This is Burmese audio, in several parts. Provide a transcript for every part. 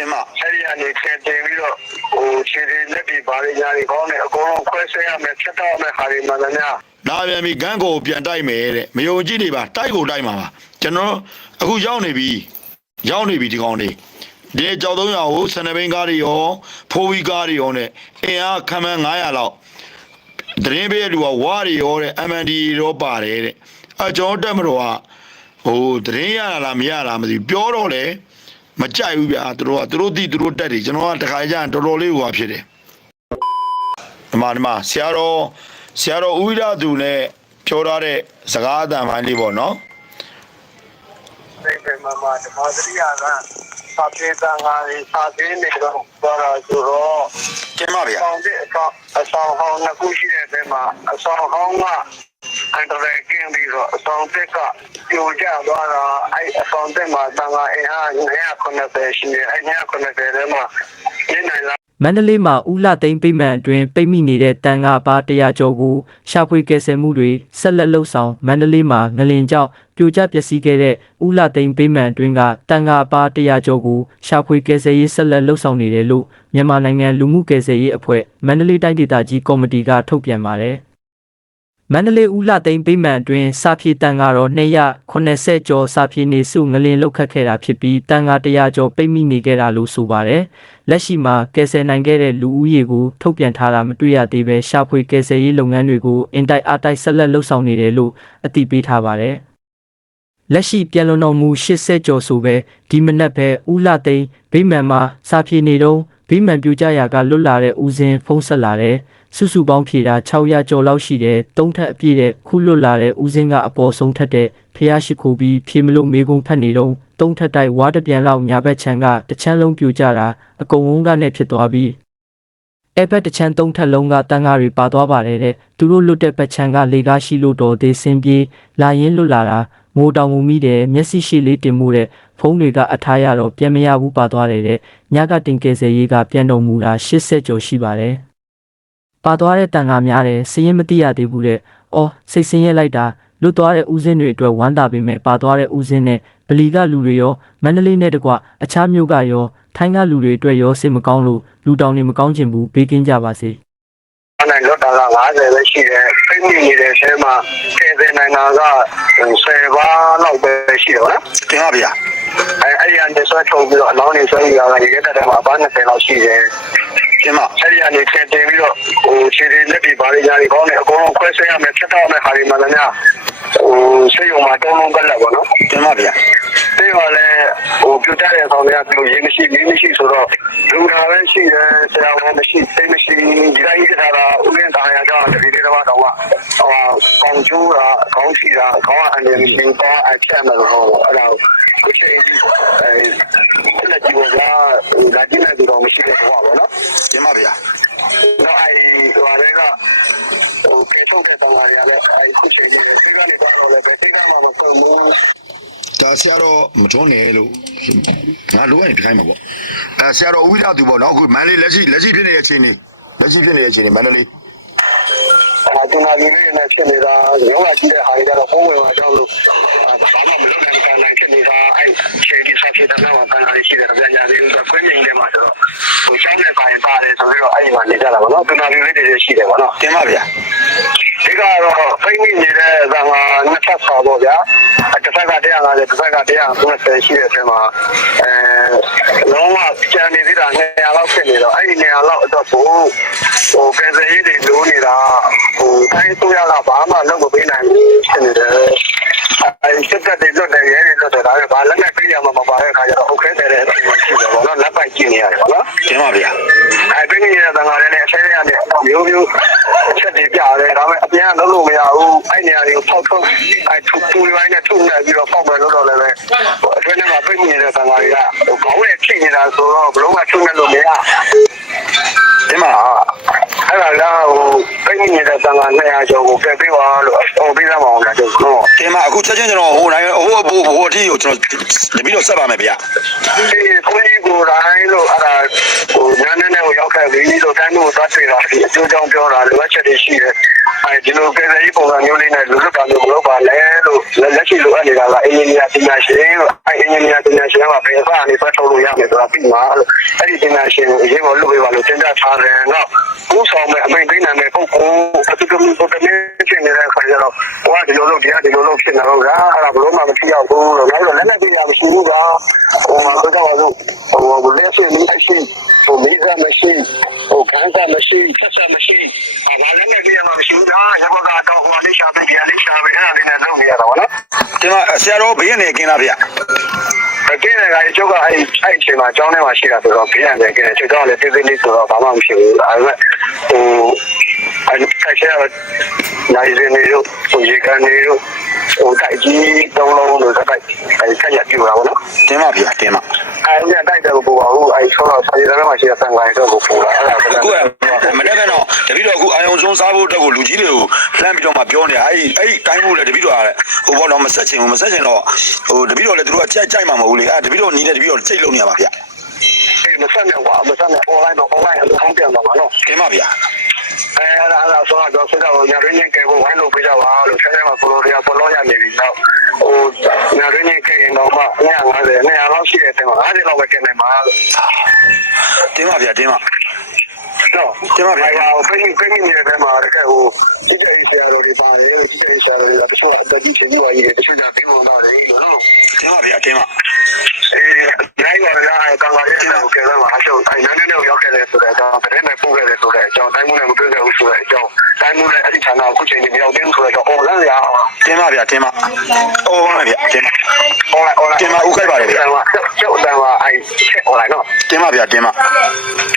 တင်ပါအဲ့ဒီအနေထည့်တင်ပြီးတော့ဟိုခြေတွေလက်တွေဘာတွေညာတွေကောင်းတယ်အကုန်လုံးခွဲဆွဲရမယ်ချက်တော့မယ်ဟာတွေမှလည်းများလာပြန်ပြီဂန်းကိုပြန်တိုက်မယ်တဲ့မယုံကြည်နေပါတိုက်ကိုတိုက်မှာပါကျွန်တော်အခုရောက်နေပြီရောက်နေပြီဒီကောင်လေးဒီကြောက်သုံးရကိုစနေဘင်းကားတွေရောဖိုးဝီကားတွေရောနဲ့အင်အားခန့်မှန်း900လောက်တရင်ပေးလူကဝါတွေရောတဲ့ MND ရောပါတယ်တဲ့အဲကျွန်တော်တက်မတော်ကဟိုတရင်ရလားမရလားမသိဘူးပြောတော့လေ မကြိုက်ဘူးဗျာသူတို့ကသူတို့တိသူတို့တက်တယ်ကျွန်တော်ကတခါကျရင်တော်တော်လေးဟိုဟာဖြစ်တယ်ဒီမှာဒီမှာဆရာတော်ဆရာတော်ဦးဝိရသူနဲ့ပြောထားတဲ့စကားအတန်ပိုင်းလေးပေါ့နော်စိတ်ပဲမှာမှာဓမ္မစရိယာကစာပြေတန်ခါတွေစာပြေနေတော့ပြောတာဆိုတော့ကျင်းပါဗျာဆောင်တဲ့အဆောင်အဆောင်ဟောင်းနှစ်ခုရှိတဲ့အထဲမှာအဆောင်ဟောင်းက အန်တရယ်ကင်းပြီးတော့အဆောင်တက်ကပြိုကျသွားတာအဲ့အဆောင်တက်မှာတန်ခါအင်အား990ရှိတယ်အဲ့990ထဲမှာညနေလာမန္တလေးမှာဦးလာသိန်းပိတ်မှန်အတွင်းပိတ်မိနေတဲ့တန်ဃာပါ100ကျော်ကိုရှာဖွေကယ်ဆယ်မှုတွေဆက်လက်လှုပ်ဆောင်မန္တလေးမှာငလင်ကြောင့်ပြိုကျပျက်စီးခဲ့တဲ့ဦးလာသိန်းပိတ်မှန်အတွင်းကတန်ဃာပါ100ကျော်ကိုရှာဖွေကယ်ဆယ်ရေးဆက်လက်လှုပ်ဆောင်နေတယ်လို့မြန်မာနိုင်ငံလူမှုကယ်ဆယ်ရေးအဖွဲ့မန္တလေးတိုင်းဒေသကြီးကော်မတီကထုတ်ပြန်ပါတယ် မန္တလေးဦးလာသိန်းပိမှန်အတွင်းစာဖြည့်တန်ကတော့280ကျော်စာဖြည့်နေစုငလင်လောက်ခတ်ခဲ့တာဖြစ်ပြီးတန်က100ကျော်ပိတ်မိနေခဲ့တာလို့ဆိုပါတယ်။လက်ရှိမှာကယ်ဆယ်နိုင်ခဲ့တဲ့လူဦးရေကိုထုတ်ပြန်ထားတာမတွေ့ရသေးပဲရှာဖွေကယ်ဆယ်ရေးလုပ်ငန်းတွေကိုအင်တိုက်အားတိုက်ဆက်လက်လှုပ်ဆောင်နေတယ်လို့အသိပေးထားပါတယ်။လက်ရှိပြန်လုံတော်မူ80ကျော်ဆိုပဲဒီမနက်ပဲဦးလာသိန်းဗိမာန်မှာစာဖြည့်နေတော့ဗိမာန်ပြူကြရာကလွတ်လာတဲ့ဦးစင်းဖုံးဆက်လာတဲ့ စုစုပေါင်းဖြေတာ600ကျော်လောက်ရှိတဲ့တုံးထက်အပြည့်တဲ့ခုလွတ်လာတဲ့ဦးစင်းကအပေါ်ဆုံးထက်တဲ့ဖះရှိခိုးပြီးဖြေမလို့မေကုံဖက်နေတော့တုံးထက်တိုက်ဝါတပြန်လောက်ညာဘက်ခြမ်းကတစ်ချမ်းလုံးပြူကြတာအကုန်လုံးကနဲ့ဖြစ်သွားပြီးအဲ့ဘက်တစ်ချမ်းသုံးထက်လုံးကတန်ကားတွေပါသွားပါတယ်တဲ့သူတို့လွတ်တဲ့ဘက်ချမ်းကလေကားရှိလို့တော်သေးစင်းပြေးလာရင်လွတ်လာတာမိုးတောင်မူမိတယ်မျက်စိရှိလေးတင်မှုတဲ့ဖုံးတွေကအထားရတော့ပြန်မရဘူးပါသွားတယ်တဲ့ညကတင်ကယ်ဆယ်ရေးကပြန်တော်မူတာ80ကျော်ရှိပါတယ် ပါသွားတဲ့တန်ကားများတယ်စည်ရင်မတိရသေးဘူးတဲ့အော်စိတ်ဆင်းရဲလိုက်တာလွတ်သွားတဲ့ဦးစင်းတွေအတွက်ဝမ်းသာပေမဲ့ပါသွားတဲ့ဦးစင်းနဲ့ဗလီကလူတွေရောမန္တလေးနဲ့တကွအခြားမြို့ကရောထိုင်းကလူတွေအတွက်ရောစိတ်မကောင်းလို့လူတောင်နေမကောင်းချင်ဘူးဘေးကင်းကြပါစေနိုင်လွတ်တာက90ပဲရှိတယ်ပြိမိနေတဲ့ဆဲမှာကဲတဲ့နိုင်တာက10ပါးလောက်ပဲရှိတယ်နော်တင်ပါဗျာအဲအဲ့ဒီအနေဆွဲထုတ်ပြီးတော့အလောင်းနေဆွဲရတာရေခဲတက်တဲ့မှာအပန်း20လောက်ရှိတယ် တင်ပါအဲ့ဒီအနေထည့်တင်ပြီးတော့ဟိုခြေတွေလက်တွေဘာတွေညာတွေကောင်းတယ်အကုန်လုံးခွဲဆွဲရမယ်ချက်တော့မယ်ဟာတွေမှလည်းများဟိုစိတ်ုံမှာတုံးလုံးကလက်ပေါ့နော်တင်ပါဗျာစိတ်ကလည်းဟိုပြတ်တဲ့ဆောင်တွေကသူရေးမရှိမင်းမရှိဆိုတော့လူနာပဲရှိတယ်ဆရာဝန်မရှိစိတ်မရှိဒီတိုင်းကြထားတာဥပဒေသားရကြောင်းဒီလေးတော့တော့ဟိုကောင်းကျိုးတာကောင်းချီတာကောင်းအနေမရှိကောင်းအချက်မဲ့တော့အဲ့ဒါခုချိန်ကြီးအဲလက်ကြီးကလာကြည့်နေတော့မရှိတဲ့ဘဝပေါ့နော် ဆရာတော်မထွန်းနေလို့ငါလိုရရင်ဒီခိုင်းမှာပေါ့အဲဆရာတော်ဦးဝိရသူပေါ့နော်အခုမန္တလေးလက်ရှိလက်ရှိဖြစ်နေတဲ့အခြေအနေလက်ရှိဖြစ်နေတဲ့အခြေအနေမန္တလေးအာဒီမှာဒီလေးနဲ့ဖြစ်နေတာရောဂါကြီးတဲ့ဟာတွေကတော့ပုံဝင်လာတော့လို့ဘာမှမလုပ်နိုင်တဲ့နိုင်ဖြစ်နေတာအဲခြေဒီစားဖြစ်တဲ့နောက်မှာတန်ဃာတွေရှိတယ်ပြန်ကြသေးဘူးကွင်းမြင်တယ်မှာဆိုတော့ဟိုကျောင်းနဲ့ဆိုင်ပါတယ်ဆိုပြီးတော့အဲ့ဒီမှာနေကြတာပေါ့နော်ဒီမှာဒီလေးတွေရှိတယ်ပေါ့နော်တင်ပါဗျာ ဒီကတော့ဖိမိနေတဲ့ဇာမှာနှစ်ချက်ဆော်ပေါ့ဗျာတစ်ဖက်က150တစ်ဖက်က190ရှိတဲ့အချိန်မှာအဲလုံးဝကျန်နေသေးတာ200လောက်ဖြစ်နေတော့အဲ့ဒီ200လောက်အတွက်ကိုဟိုကယ်ဆယ်ရေးတွေလိုနေတာဟိုတိုင်းဆိုရကဘာမှလုပ်မပေးနိုင်ဘူးဖြစ်နေတယ်အဲဒီစက်တက်တွေလွတ်တယ်ရဲတွေလွတ်တယ်ဒါပေမဲ့ဘာလက်နဲ့ပြရမှာမပါတဲ့အခါကျတော့ဟုတ်ခဲတဲ့အချိန်မှာရှိတယ်ပေါ့နော်လက်ပိုက်ကြည့်နေရတယ်ပေါ့နော်တင်ပါဗျာအဲပြင်းနေတဲ့တန်ခါတွေနဲ့အထဲထဲကနေ မျိုးမျိုးအချက်တွေပြရတယ်ဒါပေမဲ့အပြန်ကလုံးလို့မရဘူးအဲ့နေရာတွေကိုဖောက်ထုတ်အဲထူထူပိုင်းနဲ့ထုတ်နေပြီးတော့ဖောက်မယ်လို့တော့လည်းပဲအတွင်းထဲမှာပြင်းနေတဲ့တန်ခါတွေကခေါင်းနဲ့ချိန်နေတာဆိုတော့ဘလုံးကထုတ်နေလို့မရတင်ပါ အဲအဲ့ဒါကဟိုပြိမိနေတဲ့တန်ခါ200ကျော်ကိုကဲပေးပါလို့ဟိုပေးသမောင်းလာတော့နော်တင်မအခုချက်ချင်းကျွန်တော်ဟိုနိုင်ဟိုဟိုဟိုအထီကိုကျွန်တော်တပီတော့ဆက်ပါမယ်ဗျာဒီကိုကြီးကိုတိုင်းလို့အဲ့ဒါဟိုညနေနဲ့ကိုရောက်ခဲ့ပြီလို့တိုင်းလို့သွားတွေ့တာဒီအကျိုးကြောင့်ပြောတာလိုအပ်ချက်တွေရှိတယ် အဲဒီလိုကဲလေးပုံစံမျိုးလေးနဲ့လူလူကမျိုးမလုပ်ပါနဲ့လို့လက်ရှိလိုအပ်နေတာကအင်ဂျင်နီယာပညာရှင်လို့အဲအင်ဂျင်နီယာပညာရှင်ကဘယ်အစအနေပတ်ထုတ်လို့ရမယ်ဆိုတာပြီးမှာလို့အဲ့ဒီပညာရှင်ကိုအရေးပေါ်လုပ်ပေးပါလို့တင်ပြထားတယ်နော်ကိုဆောင်မဲ့အမိန်ပေးနိုင်တဲ့ပုဂ္ဂိုလ်အတူတူပုံစံမျိုးဖြစ်နေတဲ့အခါကျတော့ဟိုကဒီလိုလုပ်ဒီကဒီလိုလုပ်ဖြစ်နေတော့ကအဲ့ဒါဘလို့မှမထီရောက်ဘူးလို့နောက်တော့လည်းလည်းပြရမရှိဘူးကဟိုမှာတော့ကတော့ဟိုလက်ရှိနေရှိဟိုမိသားမရှိဟိုခံစားမရှိဆက်ဆက်မရှိအဘာလည်းလည်းပြရမှာမရှိဘူးကရဘောကတော့ဟိုလေးရှာပေးကြလေးရှာပေးအဲ့ဒါလေးနဲ့လုပ်နေရတာဗောနော်တင်မဆရာတော်ဘေးရနေကင်းလားဗျာအကင်းကလည်းကျုပ်ကအဲ့အဲ့အချိန်မှာအကြောင်းထဲမှာရှိတာဆိုတော့ဘေးရန်တယ်ကင်းတယ်ကျုပ်ကလည်းတိတိလေးဆိုတော့ဘာမှမရှိဘူးအဲ့ဒါဟိုအဲ့ဆက်ချက်နိုင်စင်းနေလို့ဟိုရေကန်နေလို့ဟိုတိုက်ကြီးတုံးလုံးလို့တိုက်အဲ့ဆက်ရပြူတာဗောနော်တင်မဗျာတင်မအဲ့ဒီတိုက်တယ်ကိုပို့ပါဘူးအဲ့ဆောတော့ဆိုင်ရတဲ့မှာရှိတဲ့ဆန်ကိုင်းတော့ကိုပို့တာအဲ့ဒါကလည်း အခုကမနေ့ကတော့တပီတော့အခုအာယုံဆုံးစားဖို့အတွက်ကိုလူကြီးတွေကိုလှမ်းပြီးတော့မှပြောနေအဲ့အဲ့တိုင်းဖို့လေတပီတော့ဟိုဘောတော့မဆက်ချင်ဘူးမဆက်ချင်တော့ဟိုတပီတော့လေသူတို့ကကြိုက်ကြိုက်မှာမဟုတ်လေအဲ့တပီတော့နီးနေတပီတော့စိတ်လုံးနေရပါဗျာအဲ့မဆက်နဲ့ကွာမဆက်နဲ့ online တော့ online အလုပ်ပြန်တော့မှာနော်တင်မဗျာအဲအဲ့ဒါအဲ့ဒါဆိုတော့ဆက်တော့ညာရင်းချင်းကဲကိုဝိုင်းလို့ပြကြပါလို့ဆက်နေမှာကိုလိုတွေကဘလောရနေပြီတော့ဟိုညာရင်းချင်းကဲရင်တော့မှ150 200လောက်ရှိတဲ့တင်မှာ50လောက်ပဲကျန်နေမှာလို့တင်မဗျာတင်မ နော်တင်ပါဗျာဟိုဖိနေဖိနေနေတဲ့ဘက်မှာတကယ်ဟိုကြည့်တဲ့ဆရာတော်တွေပါတယ်လို့ကြည့်တဲ့ဆရာတော်တွေကတချို့အတက်ကြီးချင်းကြီးပါကြီးတယ်တချို့ကပြီးမှတော့လေလို့နော်တ င်မဗျာတင်မအေးနိုင်ပါလားကံပါရဲ့ကိုကဲတော့အရှုပ်အဲ့နန်းနဲ့ရောက်ခဲ့တယ်ဆိုတဲ့အကြောင်းတရင်နဲ့ပို့ခဲ့တယ်ဆိုတဲ့အကြောင်းတိုင်းမှုနဲ့မတွေ့ခဲ့ဘူးဆိုတဲ့အကြောင်းတိုင်းမှုနဲ့အဲ့ဒီဌာနအခုချိန်ကြီးမရောက်သေးဘူးဆိုတော့အော်လန့်ရအောင်တင်မဗျာတင်မဟိုပါမယ်ဗျာတင်မအော်လိုက်အော်လိုက်တင်ပါဦးခိုက်ပါလေဗျာကျုပ်အတန်ပါအဲ့ချက်အော်လိုက်နော်တင်မဗျာတင်မ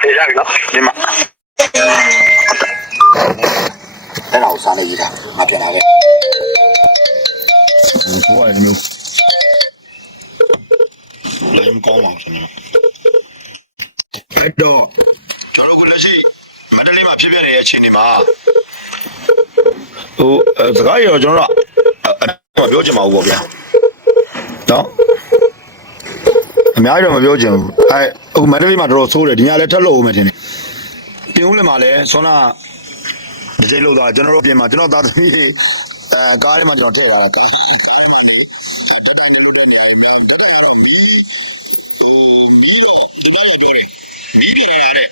ပြေးရပြီနော်တင်မအဲ့တော့စားနေကြီးတာမပြန်လာခဲ့ဟိုကလည်းမျိုး လည်းမကောင်းပါဘူးကျွန်တော်တော့ကျွန်တော်ကလက်ရှိမန္တလေးမှာဖြစ်ပြနေတဲ့အချိန်တွေမှာဟိုစကားရောကျွန်တော်တို့ပြောချင်ပါဘူးပေါ့ဗျာနော်အများကြီးတော့မပြောချင်ဘူးအဲအခုမန္တလေးမှာတော်တော်ဆိုးတယ်ဒီညလည်းထက်လို့ဦးမယ်ထင်တယ်ပြင်ဦးလည်းမှာလည်းဆောနာဒီစိတ်လို့သွားကျွန်တော်တို့ပြင်မှာကျွန်တော်သားသမီးအဲကားထဲမှာကျွန်တော်ထည့်ထားတာကားကားထဲမှာနေတက်တိုင်းနဲ့လွတ်တဲ့နေရာတွေမှာတက်တိုင်းကတော့မီးဟိုမီးတော့ဒီဘက်လည်းပြောတယ်မီးပြရတဲ့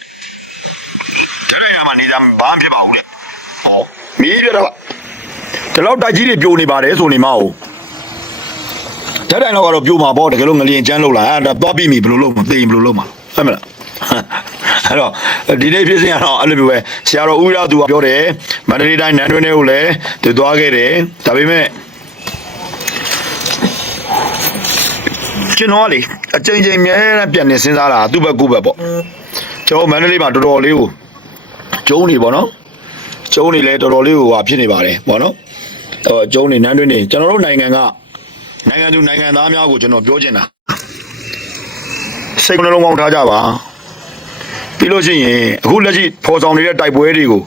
တက်တိုင်းမှာနေတာဘာမှဖြစ်ပါဘူးတဲ့ဟောမီးပြတော့ဒီလောက်တိုက်ကြီးတွေပြိုနေပါတယ်ဆိုနေမဟုတ်ဓာတ်တိုင်တော့ကတော့ပြိုမှာပေါ့တကယ်လို့ငလျင်ကျန်းလို့လားအဲ့ဒါသွားပြီးပြီဘယ်လိုလုပ်မသိရင်ဘယ်လိုလုပ်မှာဟုတ်မလားအဲ့တော့ဒီနေ့ဖြစ်စဉ်ကတော့အဲ့လိုမျိုးပဲဆရာတော်ဦးရသူကပြောတယ်မန္တလေးတိုင်းနန်းတွင်းတွေကိုလည်းသူသွားခဲ့တယ်ဒါပေမဲ့ကျွန်တော်ကလေအချိန်ချင်းမြဲတမ်းပြန်နေစဉ်းစားတာသူ့ဘက်ကိုယ့်ဘက်ပေါ့ကျွန်တော်မန္တလေးမှာတော်တော်လေးကို ကျုံးနေပေါ့နော်ကျုံးနေလဲတော်တော်လေးကိုဟာဖြစ်နေပါတယ်ပေါ့နော်ဟိုကျုံးနေနန်းတွင်းနေကျွန်တော်တို့နိုင်ငံကနိုင်ငံသူနိုင်ငံသားများကိုကျွန်တော်ပြောချင်တာစိတ်ကနှလုံးကောင်းထားကြပါပြီးလို့ရှိရင်အခုလက်ရှိဖော်ဆောင်နေတဲ့တိုက်ပွဲတွေကို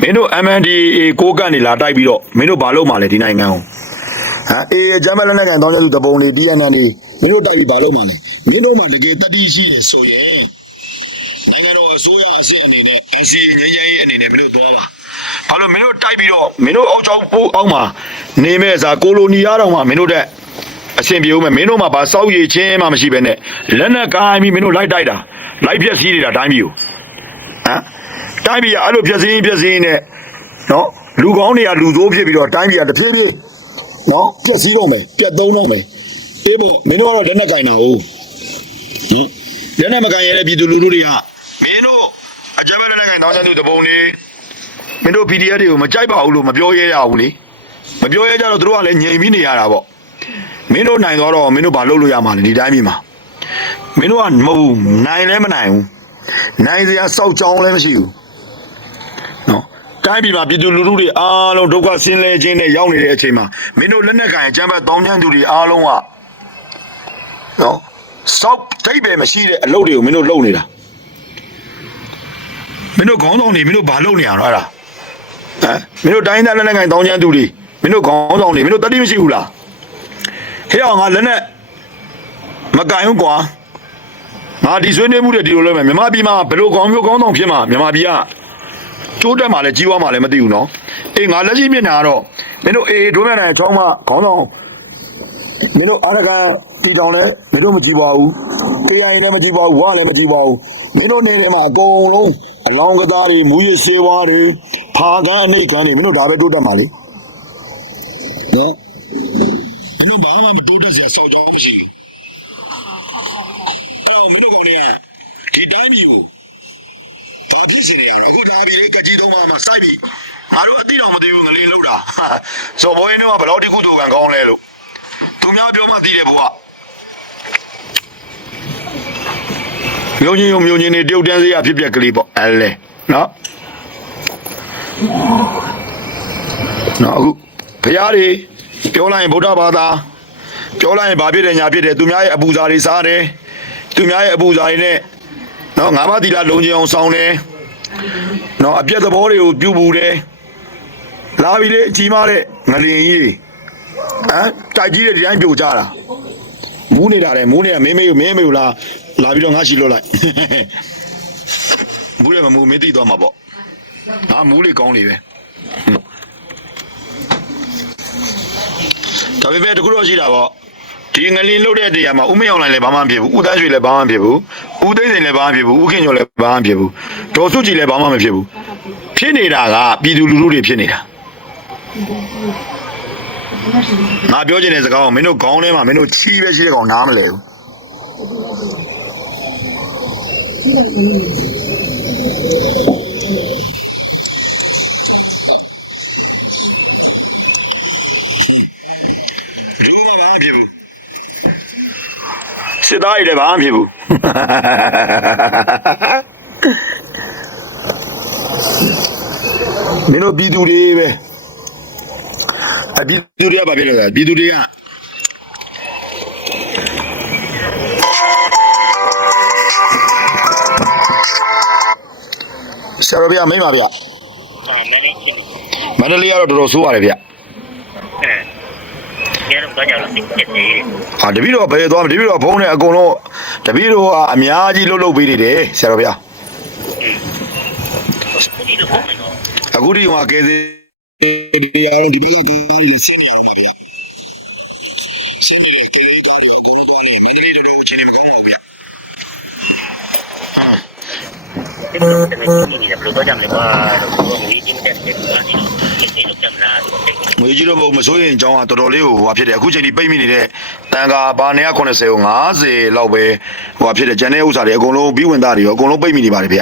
မင်းတို့ MNDAA ကိုကန့်နေလာတိုက်ပြီးတော့မင်းတို့ဘာလုပ်မှလဲဒီနိုင်ငံကိုဟမ်အေးဂျမ်ဘလနဲ့ကန်တောင်းကျသူတပုံတွေ BNN တွေမင်းတို့တိုက်ပြီးဘာလုပ်မှလဲမင်းတို့မှတကယ်တတိရှိရဆိုရင် နိုင်ငံတော်အစိုးရအစစ်အနေနဲ့အစီငင်းကြီးအနေနဲ့မင်းတို့သွားပါဘာလို့မင်းတို့တိုက်ပြီးတော့မင်းတို့အောက်ချောင်းပိုးအောက်မှာနေမဲ့စားကိုလိုနီရတော့မှမင်းတို့တဲ့အဆင်ပြေဦးမယ်မင်းတို့မှဘာစောက်ရည်ချင်းမှမရှိဘဲနဲ့လက်နဲ့ကိုင်းပြီးမင်းတို့လိုက်တိုက်တာလိုက်ပြက်စီးနေတာတိုင်းပြည်ကိုဟမ်တိုင်းပြည်ကအဲ့လိုပြက်စီးပြက်စီးနဲ့နော်လူကောင်းတွေကလူဆိုးဖြစ်ပြီးတော့တိုင်းပြည်ကတဖြည်းဖြည်းနော်ပြက်စီးတော့မယ်ပြက်သုံးတော့မယ်အေးပေါ့မင်းတို့ကတော့လက်နဲ့ကိုင်းတာဟုတ်နော်လက်နဲ့မကိုင်းရတဲ့ပြည်သူလူထုတွေက မင်းတို့အကြမ်းဖက်လက်နဲ့ကိုင်းတောင်းချသူတပုံနေမင်းတို့ PDF တွေကိုမကြိုက်ပါဘူးလို့မပြောရဲရဘူးလေမပြောရဲကြတော့သူတို့ကလည်းငြိမ်ပြီးနေရတာပေါ့မင်းတို့နိုင်သွားတော့မင်းတို့ဘာလုပ်လို့ရမှာလဲဒီတိုင်းပြည်မှာမင်းတို့ကမဟုတ်ဘူးနိုင်လည်းမနိုင်ဘူးနိုင်စရာစောက်ကြောင်းလည်းမရှိဘူးနော်တိုင်းပြည်မှာပြည်သူလူထုတွေအားလုံးဒုက္ခဆင်းလဲခြင်းနဲ့ရောက်နေတဲ့အချိန်မှာမင်းတို့လက်နက်ကင်အကြမ်းဖက်တောင်းချမ်းသူတွေအားလုံးကနော်စောက်တိတ်ပဲမရှိတဲ့အလုပ်တွေကိုမင်းတို့လုပ်နေတာ မမင်းတို့ခေါင်းဆောင်နေမင်းတို့ဘာလုပ်နေရတော့အဲ့ဒါဟမ်မင်းတို့တိုင်းသားလက်နက်ကိုင်တောင်းချမ်းသူတွေမင်းတို့ခေါင်းဆောင်နေမင်းတို့တတိမရှိဘူးလားဟဲ့အောင်ငါလက်နက်မကင်ဘူးကွာငါဒီဆွေးနွေးမှုတွေဒီလိုလုပ်မယ်မြန်မာပြည်မှာဘယ်လိုခေါင်းမျိုးခေါင်းဆောင်ဖြစ်မှာမြန်မာပြည်ကကျိုးတက်မှာလဲကြီးွားမှာလဲမသိဘူးနော်အေးငါလက်ရှိမျက်နှာကတော့မင်းတို့အေးဒိုးမျက်နှာချောင်းမခေါင်းဆောင်မင်းတို့အားရကန်တီတောင်လဲမင်းတို့မကြည့်ပါဘူးတရားရင်လည်းမကြည့်ပါဘူးဝါလည်းမကြည့်ပါဘူးမင်းတို့နေနေမှာအကုန်လုံး အလောင်းကသားတွေမူရစေဝါတွေဖာကန်အနှိတ်ကန်တွေမင်းတို့ဒါပဲတိုးတက်မှာလေနော်မင်းတို့ဘာမှမတိုးတက်စရာစောက်ကြောင်းမရှိဘူးအော်မင်းတို့ကောင်လေးဒီတိုင်းမျိုးဘာဖြစ်စီနေရလဲအခုဒါပြီးကကြီးတော့မှစိုက်ပြီးငါတို့အတိတော်မသိဘူးငလင်းလောက်တာဇော်ဘွေးတော့ဘယ်လောက်တိကုတူကန်ကောင်းလဲလို့သူများပြောမှသိတယ်ဘုရား မျိုးချင်းရုံမျိုးချင်းနေတရုတ်တန်းစရာဖြစ်ပျက်ကလေးပေါ့အဲလေနော်နော်အခုဖရားတွေပြောလိုက်ရင်ဗုဒ္ဓဘာသာပြောလိုက်ရင်ဘာဖြစ်တယ်ညာဖြစ်တယ်သူများရဲ့အပူဇာတွေစားတယ်သူများရဲ့အပူဇာတွေနဲ့နော်ငါးပါးသီလလုံခြုံအောင်ဆောင်တယ်နော်အပြက်သဘောတွေကိုပြုပူတယ်လာပြီလေအကြီးမားတဲ့ငလင်ကြီးတွေဟမ်တိုက်ကြီးတွေဒီတိုင်းပြိုကြတာမူးနေတာတယ်မူးနေတာမင်းမေကိုမင်းမေကိုလာ လာပြီးတော့ငါရှိလို့လိုက်မူးတယ်မမူးမင်းသိသွားမှာပေါ့ငါမူးလေကောင်းလေပဲဒါပေမဲ့တခုတော့ရှိတာပေါ့ဒီငလင်လုတ်တဲ့နေရာမှာဥမယောင်လိုက်လည်းဘာမှမဖြစ်ဘူးဥသားရွှေလည်းဘာမှမဖြစ်ဘူးဥသိမ့်စိန်လည်းဘာမှမဖြစ်ဘူးဥခင်ကျော်လည်းဘာမှမဖြစ်ဘူးဒေါ်စုကြည်လည်းဘာမှမဖြစ်ဘူးဖြစ်နေတာကပြည်သူလူထုတွေဖြစ်နေတာငါပြောချင်တဲ့စကားကိုမင်းတို့ခေါင်းထဲမှာမင်းတို့ချီးပဲရှိတဲ့ကောင်နားမလဲဘူးလူကဘာမှဖြ စ်ဘူးစစ်သားတွေလည်းဘာမှဖြစ်ဘူးမင်းတို့ပြည်သူတွေပဲအပြည်သူတွေကဘာဖြစ်လဲဆိုတော့ပြည်သူတွေက ဆရာတော်ဗျာမိမဗျာအာမင်းကြီးမန္တလေးကတော့တော်တော်ဆိုးရတယ်ဗျအဲကျန်တော့ကြောက်လို့စိတ်ဖြစ်နေတယ်ဟာတပည့်တော်ဘယ်သွားမလဲတပည့်တော်ဖုန်းနဲ့အကုန်လုံးတပည့်တော်ကအများကြီးလှုပ်လှုပ်ပေးနေတယ်ဆရာတော်ဗျာခုဒီလိုပုံမှန်တော့အခုဒီဟိုကကဲစေဒီ အောင်ဒီပြီးဒီဒီလိုတကယ်ကြီးနေတယ်ဘယ်လိုတော့ကြမလဲကွာတော့ငွေကြီးတက်တယ်ကွာဒီလိုဒီလိုကြမလားဆိုတော့ငွေကြီးတော့မစိုးရင်အကြောင်းကတော်တော်လေးဟိုဟာဖြစ်တယ်အခုချိန်ဒီပိတ်မိနေတဲ့တန်ခါဘာ190ကို90လောက်ပဲဟိုဟာဖြစ်တယ်ကျန်တဲ့ဥစ္စာတွေအကုန်လုံးပြီးဝင်သားတွေရောအကုန်လုံးပိတ်မိနေပါတယ်ဗျ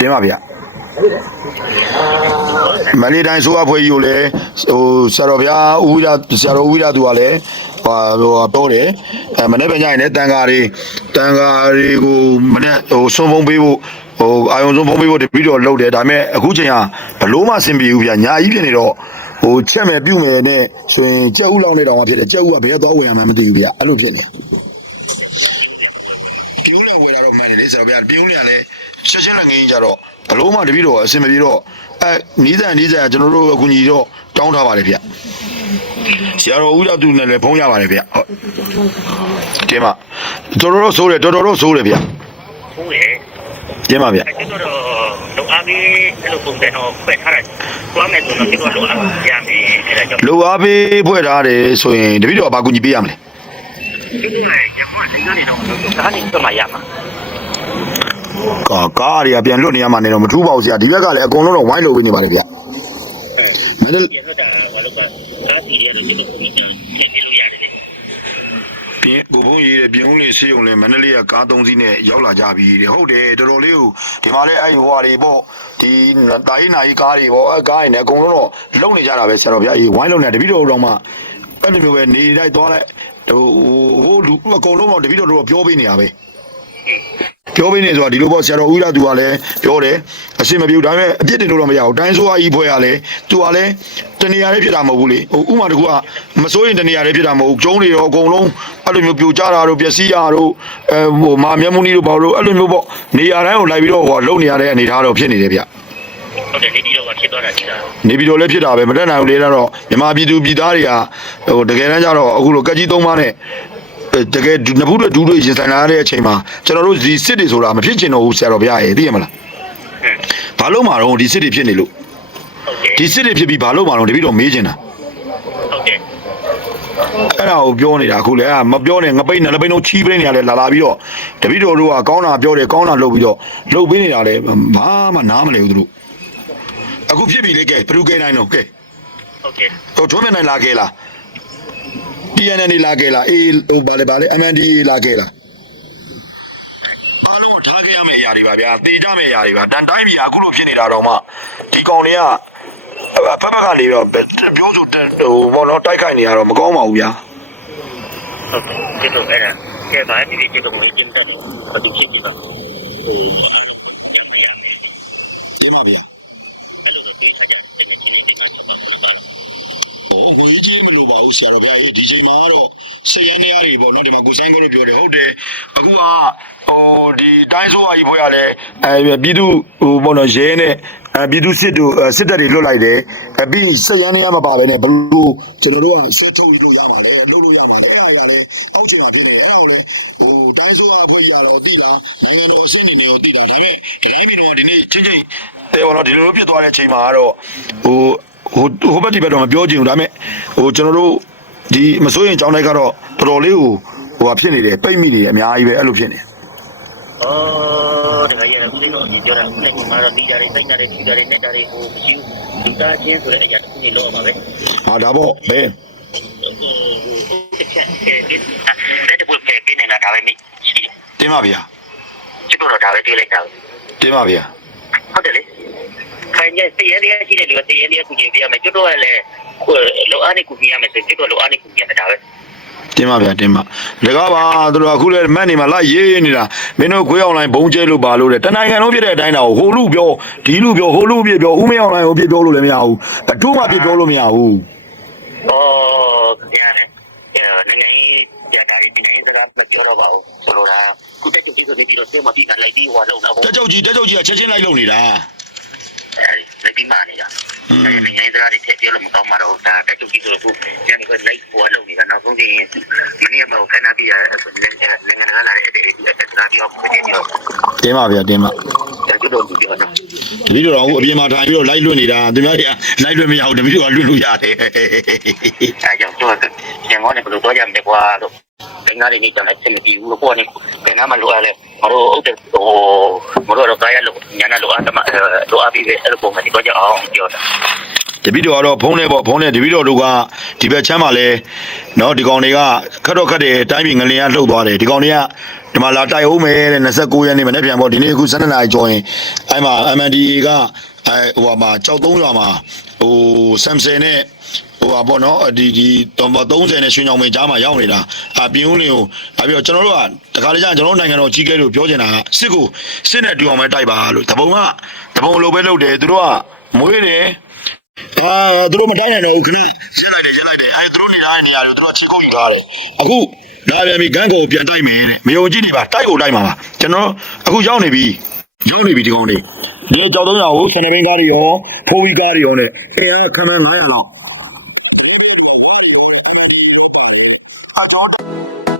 တင်ပါဗျမန္တလေးတိုင်းဆိုအဖွဲကြီးကိုလည်းဟိုဆရာတော်ဗျာဦးဝိရဆရာတော်ဦးဝိရသူကလည်း ဟိုဟိုတော့တယ်အဲမနေ့ကညရင်လည်းတန်ခါတွေတန်ခါတွေကိုမနေ့ဟိုစွန်ဖုံးပေးဖို့ဟိုအာယုံစွန်ဖုံးပေးဖို့တပြီးတော့လှုပ်တယ်ဒါပေမဲ့အခုချိန်ကဘလို့မှအဆင်ပြေဘူးဗျညာကြီးဖြစ်နေတော့ဟိုချက်မယ်ပြုတ်မယ်နဲ့ဆိုရင်ကြက်ဥလောက်နေတောင်မှဖြစ်တယ်ကြက်ဥကဘယ်တော့ဝင်ရမှန်းမသိဘူးဗျအဲ့လိုဖြစ်နေပြုံးလာဝယ်တာတော့မှန်တယ်လေဆရာဗျာပြုံးလာလဲချက်ချင်းလည်းငင်းကြတော့ဘလို့မှတပြီးတော့အဆင်မပြေတော့အဲနီးစံနီးစံကျွန်တော်တို့အကူကြီးတော့တောင်းထားပါတယ်ဗျ ဆရာတော်ဦးရောက်သူနဲ့လည်းဖုံးရပါတယ်ဗျဟုတ်ဒီမှာတော်တော်တော့ဆိုးတယ်တော်တော်တော့ဆိုးတယ်ဗျဟုတ်ရဲ့ဒီမှာဗျအဲ့တော့တော့အားပြီးအဲ့လိုပုံစံတော့ဖက်ထားတယ်။ဘာမဲ့ဆိုတော့ဒီလိုလိုအားရမယ်အဲ့ဒါကြောင့်လိုအားပေးဖွဲ့ထားတယ်ဆိုရင်တပည့်တော်ဘာကူညီပေးရမလဲဒီလိုရမှာဒီကနေတော့ဒါနေတော့မှရမှာကာကားတွေကပြန်လွတ်နေရမှနေတော့မထူးပါဘူးဆရာဒီဘက်ကလည်းအကုန်လုံးတော့ဝိုင်းလို့ပေးနေပါတယ်ဗျ မန္တလေးဒီတော့ဒါဘာလို့ကအားစီရလို့ဒီလိုပုံစံထည့်လို့ရတယ်လေပြင်းကိုဘုံရေးတဲ့ပြင်းဦးလေးဆေးုံလဲမန္တလေးကကားသုံးစီးနဲ့ရောက်လာကြပြီတဲ့ဟုတ်တယ်တော်တော်လေးကိုဒီမှာလဲအဲ့ဟိုဟာတွေပေါ့ဒီတာကြီးနာကြီးကားတွေပေါ့အဲ့ကားတွေနဲ့အကုန်လုံးတော့လုံနေကြတာပဲဆရာတော်ဗျာအေးဝိုင်းလုံနေတပည့်တော်တော့မှအဲ့လိုမျိုးပဲနေလိုက်သွားလိုက်ဟိုဟိုလူအကုန်လုံးတော့တပည့်တော်တို့ပြောပေးနေရပဲ ပြောပေးနေဆိုတာဒီလိုပေါ့ဆရာတော်ဦးလာသူကလည်းပြောတယ်အစင်မပြေဘူးဒါပေမဲ့အပြစ်တင်လို့တော့မရဘူးတိုင်းဆိုအကြီးဖွဲ့ရလဲသူကလည်းတနေရာလေးဖြစ်တာမဟုတ်ဘူးလေဟိုဥမာတကူကမစိုးရင်တနေရာလေးဖြစ်တာမဟုတ်ဘူးကျုံးတွေရောအကုန်လုံးအဲ့လိုမျိုးပြိုကျတာတို့ပျက်စီးရတို့အဲဟိုမာမျက်မှုနီးတို့ဘာလို့အဲ့လိုမျိုးပေါ့နေရာတိုင်းကိုလိုက်ပြီးတော့ဟိုလုံနေရတဲ့အနေအထားတော့ဖြစ်နေတယ်ဗျဟုတ်တယ်နေပြီးတော့ဖြစ်သွားတာကြီးတာနေပြီးတော့လည်းဖြစ်တာပဲမတက်နိုင်ဘူးလေတော့မြန်မာပြည်သူပြည်သားတွေကဟိုတကယ်တမ်းကျတော့အခုလိုကက်ကြီးသုံးပါးနဲ့ တကယ်နဘူးတွေဒူးတွေရင်ဆိုင်လာတဲ့အချိန်မှာကျွန်တော်တို့ဒီစစ်တွေဆိုတာမဖြစ်ချင်တော့ဘူးဆရာတော်ဘုရားရေသိရမလားဟင်းဘာလို့မှာတော့ဒီစစ်တွေဖြစ်နေလို့ဟုတ်တယ်ဒီစစ်တွေဖြစ်ပြီးဘာလို့မှာတော့တပည့်တော်မေးချင်တာဟုတ်တယ်အဲ့ဒါကိုပြောနေတာအခုလေအဲ့ဒါမပြောနဲ့ငပိတ်နဲ့ငပိတ်လုံးချီးပေးနေရလဲလာလာပြီးတော့တပည့်တော်တို့ကကောင်းတာပြောတယ်ကောင်းတာလုပ်ပြီးတော့လုပ်ပေးနေတာလဲဘာမှနားမလည်ဘူးသူတို့အခုဖြစ်ပြီလေကဲဘယ်သူကဲနိုင်တော့ကဲဟုတ်တယ်တော့ထွန်းမြတ်နိုင်လာခဲ့လား PNN နေလာခဲ့လားအေးဟိုဘာလဲဘာလဲ MND လာခဲ့လားထားခဲ့ရမယ့်ຢာတွေပါဗျာတေတမယ့်ຢာတွေပါတန်တိုင်းပြည်ကအခုလိုဖြစ်နေတာတော့မှဒီကောင်တွေကဖက်ဖက်ကနေတော့ပြောဆိုတက်ဟိုဘောတော့တိုက်ခိုက်နေရတော့မကောင်းပါဘူးဗျာဟုတ်တယ်ဒီလိုအဲ့ဒါကဲဘာဒီဒီတော့ဝင်ကျင်းတယ်ဘာဒီဖြစ်နေတာဟိုအေးပါဗျာ အဲ့လိုတော့ဒီစကြတဲ့ချင်းချင်းတွေကတော့ပါ ဟိုဘုရားကြီးမလို့ပါဘူးဆရာတော်ဗျာဒီချိန်မှာတော့စေရနေရတွေပေါ့နော်ဒီမှာကိုဆိုင်ကောလို့ပြောတယ်ဟုတ်တယ်အခုကဟိုဒီတိုင်းဆိုးအကြီးဖွဲ့ရလဲအဲပြည်သူဟိုပေါ့နော်ရဲနဲ့အဲပြည်သူစစ်တို့စစ်တပ်တွေလွတ်လိုက်တယ်အပြီးစက်ရန်နေရမှာပါပဲနဲ့ဘလို့ကျွန်တော်တို့ကစက်ထုတ်လို့ရမှာလေလုပ်လို့ရမှာလေအဲ့ဒါတွေကလည်းအောက်ချိန်မှာဖြစ်နေအဲ့ဒါကိုလေဟိုတိုင်းဆိုးအဖွဲ့ရတော့တိလားရေတော့ရှင်းနေနေတော့တိတာဒါပေမဲ့တိုင်းပြည်တော့ဒီနေ့ချင်းချင်းအဲဘောနော်ဒီလိုဖြစ်သွားတဲ့ချိန်မှာကတော့ဟို ဟိုဟိုဘက်ဒီဘက်တော့မပြောချင်ဘူးဒါပေမဲ့ဟိုကျွန်တော်တို့ဒီမစိုးရင်ကြောင်းလိုက်ကတော့တော်တော်လေးဟိုဟိုဟာဖြစ်နေတယ်ပိတ်မိနေတယ်အများကြီးပဲအဲ့လိုဖြစ်နေတယ်အော်တခါရဦးလေးတော့အရင်ပြောတာဦးနဲ့ညီမတော့တီးတာတွေစိတ်နာတွေထီတာတွေနဲ့တာတွေဟိုမရှိဘူးဒီသားချင်းဆိုတဲ့အရာတစ်ခုနေလောက်ပါပဲဟာဒါပေါ့ဘယ်ဟိုဟိုတစ်ချက်အဲဒီတဲ့ဘုရားပြနေတာဒါပဲမိရှိတယ်တင်းပါဗျာကျွတ်တော့ဒါပဲတွေ့လိုက်တာတင်းပါဗျာဟုတ်တယ်လေ ခိုင်ရဲ့တည်ရတဲ့ရှိတဲ့လူကတည်ရတဲ့ကုကြီးပြရမယ်ကျွတ်တော့လည်းဟိုလောအားနဲ့ကုကြီးရမယ်ဆိုကျွတ်တော့လောအားနဲ့ကုကြီးရမယ်ဒါပဲတင်းပါဗျာတင်းပါလကားပါသူတို့အခုလည်းမတ်နေမှာလိုက်ရေးနေတာမင်းတို့ခွေးအောင်လိုင်းဘုံကျဲလို့ပါလို့တဲ့တနိုင်ငံလုံးဖြစ်တဲ့အတိုင်းတာကိုဟိုလူပြောဒီလူပြောဟိုလူပြပြောဦးမင်းအောင်လိုင်းကိုပြပြောလို့လည်းမရဘူးအတူမှပြပြောလို့မရဘူးအော်ခင်ဗျာလေနိုင်ငံရေးကြာတာဒီနိုင်ငံရေးစကားမပြောတော့ပါဘူးဆိုလိုတာခုတက်ကြည့်ဆိုနေပြီးတော့စေမပြီးကလိုက်ပြီးဟိုလောက်တော့တက်ချုပ်ကြီးတက်ချုပ်ကြီးကချက်ချင်းလိုက်လုံနေတာ အဲဒီလိုက်ပြီးမှနေတာနိုင်ငံရေးစကားတွေထည့်ပြောလို့မကောင်းပါတော့ဒါတက်ကြည့်ဆိုတော့ညနေကလိုက်ဟိုလောက်နေတာနောက်ဆုံးချင်းမနေ့ကမှခဏပြီးရနိုင်ငံကလာတဲ့အတဲ့ဒီအတက်စကားပြောမှုတွေပြောတင်းပါဗျာတင်းပါတယ်ကျွတ်တော့ပြောတော့တပည့်တော်အခုအပြင်မှာထိုင်ပြီးတော့လိုက်လွတ်နေတာသူများတွေကလိုက်လွတ်မရဘူးတပည့်တော်ကလွတ်လို့ရတယ်အဲကြောင့်တော့ရန်ကုန်နဲ့ဘယ်လိုတော့ကြမလဲကွာလို့ဘင်္ဂါရီနေကြမယ်ဆင်မပြီးဘူးလို့ကိုကနေဘယ်နာမှလိုအပ်လဲ မတို့ဥဒ္ဒဟိုမတို့တော့ကာရလို့ညာနာလိုအပ်တယ်လိုအပ်ပြီးအဲ့လိုပုံမှန်ဒီတော့ကြအောင်ပြောတာ တပည့်တော်ကတော့ဖုံးနေပေါ့ဖုံးနေတပည့်တော်တို့ကဒီဘက်ချမ်းမှာလဲเนาะဒီကောင်တွေကခက်တော့ခက်တယ်တိုင်းပြည်ငလင်ကလှုပ်သွားတယ်ဒီကောင်တွေကဒီမှာလာတိုက်အောင်မယ်တဲ့29ရက်နေ့မနေ့ပြန်ပေါ့ဒီနေ့အခု12နာရီကျော်ရင်အဲ့မှာ MNDA ကအဲဟိုမှာကြောက်သုံးရွာမှာဟို Samsung နဲ့ ဟိုပါပေါ့နော်ဒီဒီ30နဲ့ရွှေညောင်မင်းကြားမှာရောက်နေတာအပြင်ဦးလင်းကိုအပြီးတော့ကျွန်တော်တို့ကတခါလေကျရင်ကျွန်တော်တို့နိုင်ငံတော်ကြီးကဲလို့ပြောချင်တာကစစ်ကိုစစ်နဲ့တူအောင်ပဲတိုက်ပါလို့တပုံကတပုံလိုပဲလုပ်တယ်သူတို့ကမွေးတယ်အာသူတို့မတိုင်းနိုင်တော့ဘူးခဏဆင်းလိုက်တယ်ဆင်းလိုက်တယ်အဲသူတို့နေရာနေရာတွေသူတို့ချက်ကုန်ယူထားတယ်အခုဒါပြန်ပြီးဂန်းကိုပြန်တိုက်မယ်တဲ့မယုံကြည်နေပါတိုက်ကိုတိုက်မှာပါကျွန်တော်အခုရောက်နေပြီရောက်နေပြီဒီကောင်လေးဒီကြောက်သုံးရကိုဆယ်နေဘင်းကားတွေရောဖိုးဝီကားတွေရောနဲ့အဲခဏ900လောက် I don't.